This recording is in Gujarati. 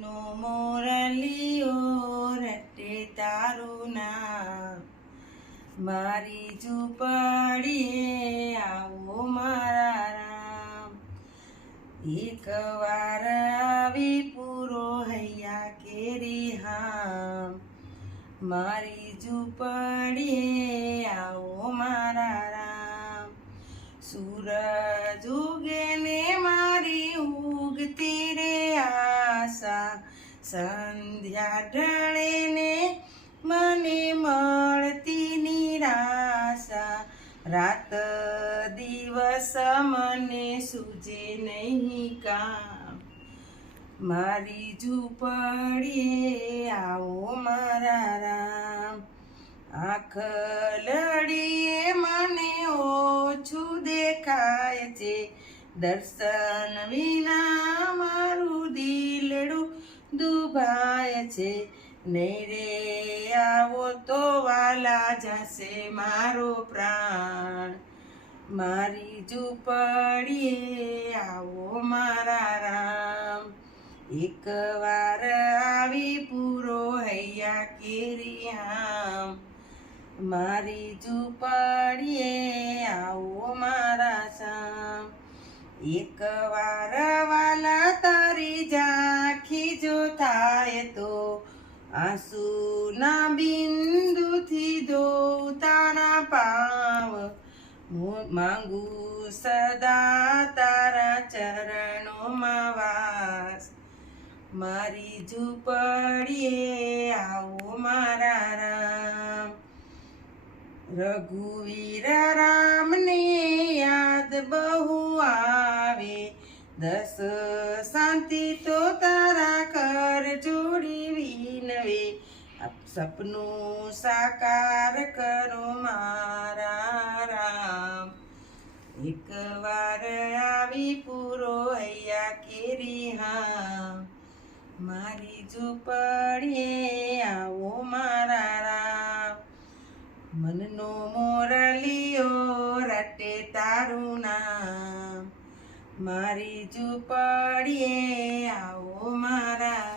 મનનો મોરલિયો રટે તારું નામ, મારી ઝૂંપડીએ આવો મારા રામ. એક વાર આવી પૂરો હૈયા કેરી હામ, મારી ઝૂંપડીએ આવો મારા રામ. સૂરજ ઉગે ને મારી ઉગતી રે આશા, સંધ્યા ઢળે ને મને મળતી નિરાશા. રાત દિવસ મને સૂજે નહીં કામ, મારી ઝૂંપડીએ આવો મારા રામ. આંખ લડીએ મને ઓછું દેખાય છે, દર્શન વિના મારું દિલડું દુભાય છે. નહીં રે આવો તો વાલા જશે મારો પ્રાણ, મારી ઝૂંપડીએ આવો મારા રામ. એક વાર આવી પૂરો હૈયા કેરી હામ, મારી ઝૂંપડીએ આવો મારા શામ. એક વાર વાલા તારી ઝાંખી જો થાય તો, આંસુના બિંદુથી ધોઉં તારા પાવ. માંગુ સદા તારા ચરણોમાં વાસ, મારી ઝૂંપડીએ આવો મારા રામ. રઘુવીર રામને યાદ બહુ આવે, દસ શાંતિ તો તારા કર જોડી વિનવે. સપનું સાકાર કરો મારા રામ. એક વાર આવી પૂરો હૈયા કેરી હામ, મારી ઝૂંપડીએ આવો મારા રામ. મનનો મોરલિયો રટે તારું નામ, મારી ઝૂંપડીએ આવો મારા